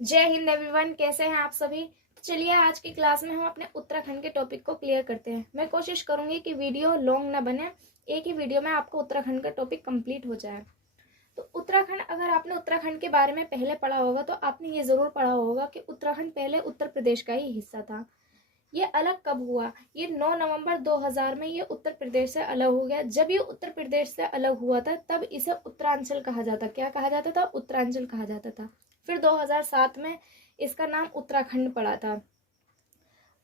जय हिंद एवरीवन, कैसे हैं आप सभी। तो चलिए आज की क्लास में हम अपने उत्तराखंड के टॉपिक को क्लियर करते हैं। मैं कोशिश करूंगी कि वीडियो लॉन्ग ना बने, एक ही वीडियो में आपको उत्तराखंड का टॉपिक कंप्लीट हो जाए। तो उत्तराखंड, अगर आपने उत्तराखंड के बारे में पहले पढ़ा होगा तो आपने ये ज़रूर पढ़ा होगा कि उत्तराखंड पहले उत्तर प्रदेश का ही हिस्सा था। ये अलग कब हुआ? ये 9 नवंबर 2000 में ये उत्तर प्रदेश से अलग हो गया। जब ये उत्तर प्रदेश से अलग हुआ था तब इसे उत्तरांचल कहा जाता। क्या कहा जाता था? उत्तरांचल कहा जाता था। फिर 2007 में इसका नाम उत्तराखंड पड़ा था।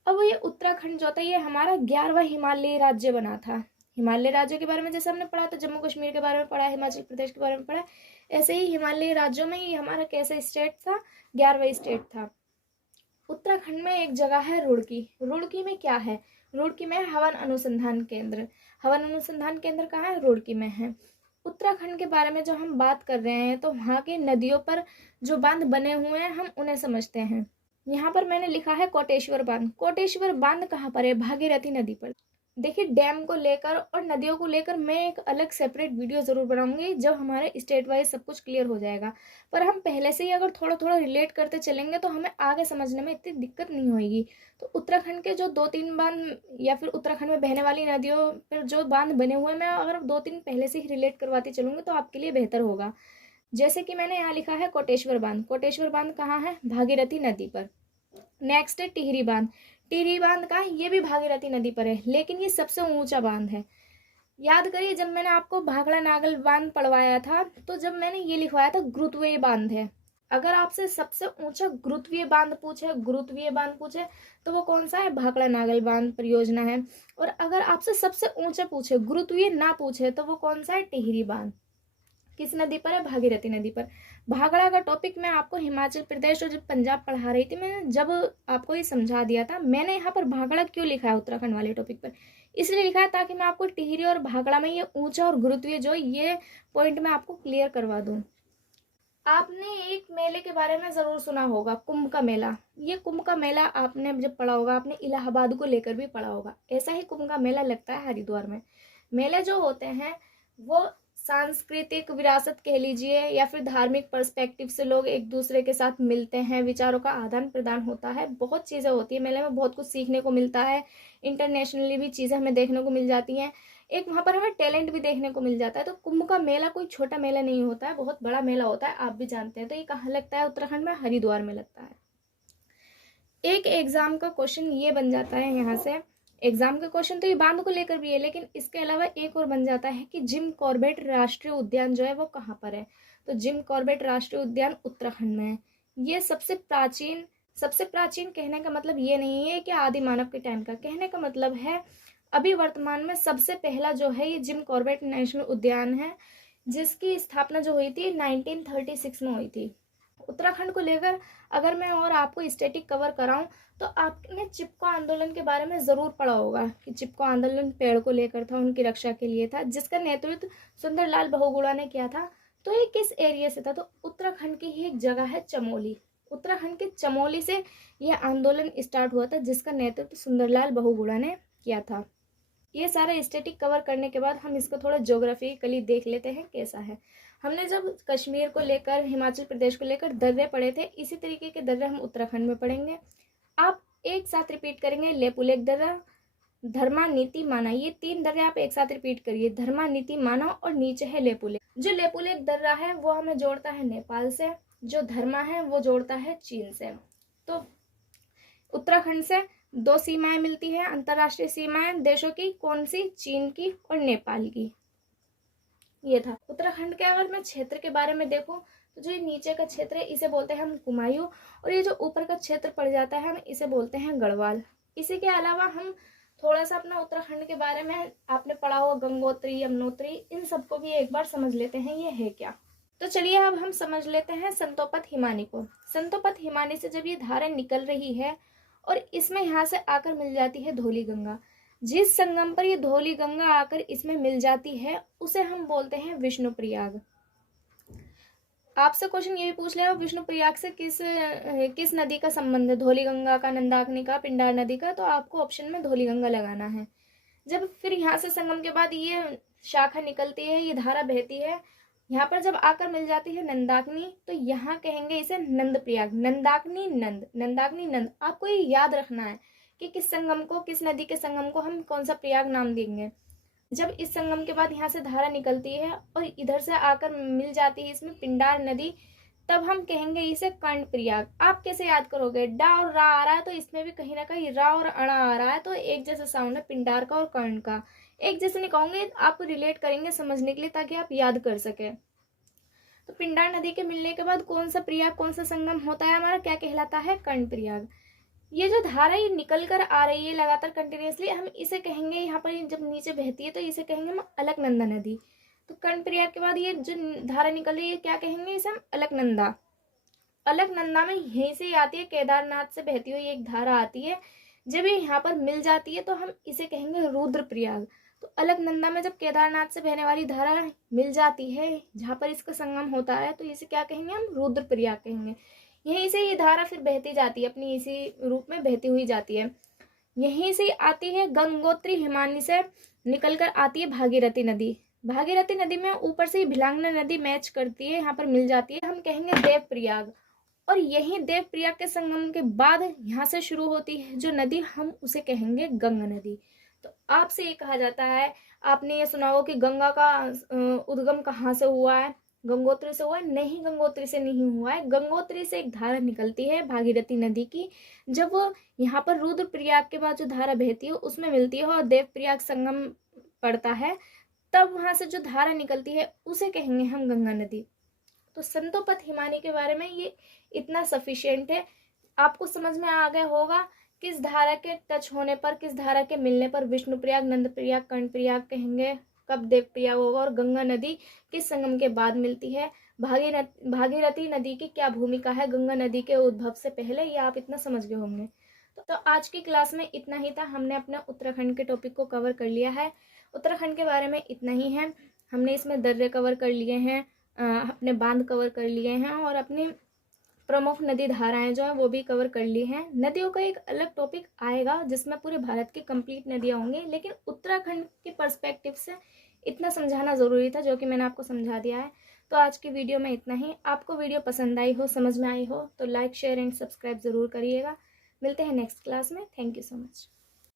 अब ये उत्तराखंड जो था ये हमारा 11वां हिमालयी राज्य बना था। हिमालय राज्यों के बारे में जैसे हमने पढ़ा था, जम्मू कश्मीर के बारे में पढ़ा, हिमाचल प्रदेश के बारे में पढ़ा, ऐसे ही हिमालयी राज्यों में ये हमारा कैसा स्टेट था? 11वां स्टेट था। उत्तराखंड में एक जगह है रुड़की। रुड़की में क्या है? रुड़की में हवन अनुसंधान केंद्र। हवन अनुसंधान केंद्र कहाँ है? रुड़की में है। उत्तराखंड के बारे में जो हम बात कर रहे हैं तो वहाँ के नदियों पर जो बांध बने हुए हैं हम उन्हें समझते हैं। यहाँ पर मैंने लिखा है कोटेश्वर बांध। कोटेश्वर बांध कहाँ पर है? भागीरथी नदी पर। देखिए, डैम को लेकर और नदियों को लेकर मैं एक अलग सेपरेट वीडियो जरूर बनाऊंगी जब हमारे स्टेट वाइज सब कुछ क्लियर हो जाएगा। पर हम पहले से ही अगर थोड़ा थोड़ा रिलेट करते चलेंगे तो हमें आगे समझने में इतनी दिक्कत नहीं होगी। तो उत्तराखंड के जो 2-3 बांध या फिर उत्तराखंड में बहने वाली नदियों पर जो बांध बने हुए मैं अगर 2-3 पहले से ही रिलेट करवाती चलूंगी तो आपके लिए बेहतर होगा। जैसे कि मैंने यहाँ लिखा है कोटेश्वर बांध। कोटेश्वर बांध कहाँ है? भागीरथी नदी पर। नेक्स्ट है टिहरी बांध। टिहरी बांध का ये भी भागीरथी नदी पर है, लेकिन ये सबसे ऊंचा बांध है। याद करिए, जब मैंने आपको भाखड़ा नागल बांध पढ़वाया था तो जब मैंने ये लिखवाया था गुरुत्वीय बांध है। अगर आपसे सबसे ऊंचा गुरुत्वीय बांध पूछे तो वो कौन सा है? भाखड़ा नागल बांध परियोजना है। और अगर आपसे सबसे ऊंचा पूछे, गुरुत्वीय ना पूछे, तो वो कौन सा है? टिहरी बांध। किस नदी पर है? भागीरथी नदी पर। भाखड़ा का टॉपिक मैं आपको हिमाचल प्रदेश और जब पंजाब पढ़ा रही थी, मैं जब आपको ये समझा दिया था। मैंने यहाँ पर भाखड़ा क्यों लिखा है उत्तराखंड वाले टॉपिक पर? इसलिए लिखा है ताकि मैं आपको टिहरी और भाखड़ा में ये ऊंचा और गुरुत्वीय जो ये पॉइंट मैं आपको क्लियर करवा दूं। आपने एक मेले के बारे में जरूर सुना होगा, कुंभ का मेला। ये कुंभ का मेला आपने जब पढ़ा होगा, आपने इलाहाबाद को लेकर भी पढ़ा होगा। ऐसा ही कुंभ का मेला लगता है हरिद्वार में। मेले जो होते हैं वो सांस्कृतिक विरासत कह लीजिए या फिर धार्मिक पर्सपेक्टिव से लोग एक दूसरे के साथ मिलते हैं, विचारों का आदान प्रदान होता है, बहुत चीज़ें होती है मेले में, बहुत कुछ सीखने को मिलता है। इंटरनेशनली भी चीज़ें हमें देखने को मिल जाती हैं। एक वहाँ पर हमें टैलेंट भी देखने को मिल जाता है। तो कुंभ का मेला कोई छोटा मेला नहीं होता है, बहुत बड़ा मेला होता है, आप भी जानते हैं। तो ये कहाँ लगता है? उत्तराखंड में हरिद्वार में लगता है। एक एग्जाम का क्वेश्चन ये बन जाता है यहाँ से। एग्जाम का क्वेश्चन तो ये बांध को लेकर भी है, लेकिन इसके अलावा एक और बन जाता है कि जिम कॉर्बेट राष्ट्रीय उद्यान जो है वो कहाँ पर है? तो जिम कॉर्बेट राष्ट्रीय उद्यान उत्तराखंड में है। ये सबसे प्राचीन कहने का मतलब ये नहीं है कि आदि मानव के टाइम का, कहने का मतलब है अभी वर्तमान में सबसे पहला जो है ये जिम कॉर्बेट नेशनल उद्यान है, जिसकी स्थापना जो हुई थी 1936 में हुई थी। उत्तराखंड को लेकर अगर मैं और आपको स्टैटिक कवर कराऊं तो आपने चिपको आंदोलन के बारे में जरूर पढ़ा होगा कि चिपको आंदोलन पेड़ को लेकर था, उनकी रक्षा के लिए था, जिसका नेतृत्व सुंदरलाल बहुगुणा ने किया था। तो ये किस एरिया से था? तो उत्तराखंड की ही एक जगह है चमोली। उत्तराखंड के चमोली से यह आंदोलन स्टार्ट हुआ था, जिसका नेतृत्व सुंदरलाल बहुगुणा ने किया था। ये सारा स्टैटिक कवर करने के बाद हम इसको थोड़ा ज्योग्राफिकली देख लेते हैं कैसा है। हमने जब कश्मीर को लेकर, हिमाचल प्रदेश को लेकर दर्रे पढ़े थे, इसी तरीके के दर्रे हम उत्तराखंड में पढ़ेंगे। आप एक साथ रिपीट करेंगे। लेपुलेख दर्रा, धर्मा, नीति, माना, ये 3 दर्रे आप एक साथ रिपीट करिए। धर्मा, नीति, माना और नीचे है लेपुलेख। जो लेपुलेख दर्रा है वो हमें जोड़ता है नेपाल से, जो धर्मा है वो जोड़ता है चीन से। तो उत्तराखंड से 2 सीमाएं मिलती हैं, अंतरराष्ट्रीय सीमाएं देशों की। कौन सी? चीन की और नेपाल की। ये था उत्तराखंड के। अगर मैं क्षेत्र के बारे में देखूं तो जो ये नीचे का क्षेत्र है इसे बोलते हैं हम कुमायूं, और ये जो ऊपर का क्षेत्र पड़ जाता है हम इसे बोलते हैं गढ़वाल। इसी के अलावा हम थोड़ा सा अपना उत्तराखंड के बारे में, आपने पढ़ा हुआ गंगोत्री, यमुनोत्री, इन सबको भी एक बार समझ लेते हैं ये है क्या। तो चलिए अब हम समझ लेते हैं संतोपत हिमानी को। संतोपत हिमानी से जब ये धारा निकल रही है और इसमें यहाँ से आकर मिल जाती है धौली गंगा, जिस संगम पर ये धौली गंगा आकर इसमें मिल जाती है उसे हम बोलते हैं विष्णुप्रयाग। आपसे क्वेश्चन ये भी पूछ लिया विष्णुप्रयाग से किस नदी का संबंध है? धौली गंगा का, नंदाकिनी का, पिंडार नदी का। तो आपको ऑप्शन में धौली गंगा लगाना है। जब फिर यहाँ से संगम के बाद ये शाखा निकलती है, ये धारा बहती है, यहाँ पर जब आकर मिल जाती है नंदाकिनी तो यहाँ कहेंगे इसे नंद प्रयाग। नंदाकिनी नंद, नंदाकिनी नंद। आपको ये याद रखना है कि किस संगम को, किस नदी के संगम को हम कौन सा प्रयाग नाम देंगे। जब इस संगम के बाद यहाँ से धारा निकलती है और इधर से आकर मिल जाती है इसमें पिंडार नदी, तब हम कहेंगे इसे कर्ण प्रयाग। आप कैसे याद करोगे, डा और रा आ रहा है तो इसमें भी कहीं ना कहीं रा और अणा आ रहा है, तो एक जैसा साउंड है पिंडार का और कर्ण का। एक जैसे नहीं कहूंगे, आप रिलेट करेंगे समझने के लिए ताकि आप याद कर सके। तो पिंडार नदी के मिलने के बाद कौन सा प्रयाग, कौन सा संगम होता है हमारा, क्या कहलाता है, कर्ण प्रयाग। ये जो धारा ये निकल कर आ रही है लगातार कंटिन्यूसली, हम इसे कहेंगे, यहाँ पर जब नीचे बहती है तो इसे कहेंगे हम अलकनंदा नदी। तो कर्ण प्रयाग के बाद ये जो धारा निकल रही है क्या कहेंगे, इसे हम अलकनंदा। अलकनंदा में यहीं से आती है, केदारनाथ से बहती हुई एक धारा आती है, जब ये यहाँ पर मिल जाती है तो हम इसे कहेंगे रुद्र प्रयाग। तो अलकनंदा में जब केदारनाथ से बहने वाली धारा मिल जाती है जहाँ पर इसका संगम होता है तो इसे क्या कहेंगे, हम रुद्र प्रयाग कहेंगे। यहीं से ये धारा फिर बहती जाती है, अपनी इसी रूप में बहती हुई जाती है। यहीं से आती है गंगोत्री हिमानी से निकलकर आती है भागीरथी नदी। भागीरथी नदी में ऊपर से भिलांगना नदी मैच करती है, यहाँ पर मिल जाती है, हम कहेंगे देव प्रयाग। और यही देव प्रयाग के संगम के बाद यहाँ से शुरू होती है जो नदी, हम उसे कहेंगे गंगा नदी। तो आपसे ये कहा जाता है, आपने ये सुना हो कि गंगा का उद्गम कहाँ से हुआ है, गंगोत्री से हुआ है? नहीं, गंगोत्री से नहीं हुआ है। गंगोत्री से एक धारा निकलती है भागीरथी नदी की, जब वो यहाँ पर रुद्र प्रयाग के बाद जो धारा बहती है उसमें मिलती है और देव प्रयाग संगम पड़ता है, तब वहां से जो धारा निकलती है उसे कहेंगे हम गंगा नदी। तो संतोपथ हिमानी के बारे में ये इतना सफिशिएंट है, आपको समझ में आ गया होगा किस धारा के टच होने पर, किस धारा के मिलने पर विष्णु प्रयाग, नंद प्रयाग, कर्ण प्रयाग कहेंगे, कब देव प्रयाग होगा, और गंगा नदी किस संगम के बाद मिलती है, भागीरथी नदी की क्या भूमिका है गंगा नदी के उद्भव से पहले, ये आप इतना समझ गए होंगे। तो आज की क्लास में इतना ही था, हमने अपने उत्तराखंड के टॉपिक को कवर कर लिया है। उत्तराखंड के बारे में इतना ही है, हमने इसमें दर्रे कवर कर लिए हैं, अपने बांध कवर कर लिए हैं और अपनी प्रमुख नदी धाराएं जो है वो भी कवर कर ली हैं। नदियों का एक अलग टॉपिक आएगा जिसमें पूरे भारत की कंप्लीट नदियां होंगी, लेकिन उत्तराखंड के पर्सपेक्टिव से इतना समझाना ज़रूरी था जो कि मैंने आपको समझा दिया है। तो आज की वीडियो में इतना ही। आपको वीडियो पसंद आई हो, समझ में आई हो तो लाइक, शेयर एंड सब्सक्राइब ज़रूर करिएगा। मिलते हैं नेक्स्ट क्लास में। Thank you so much.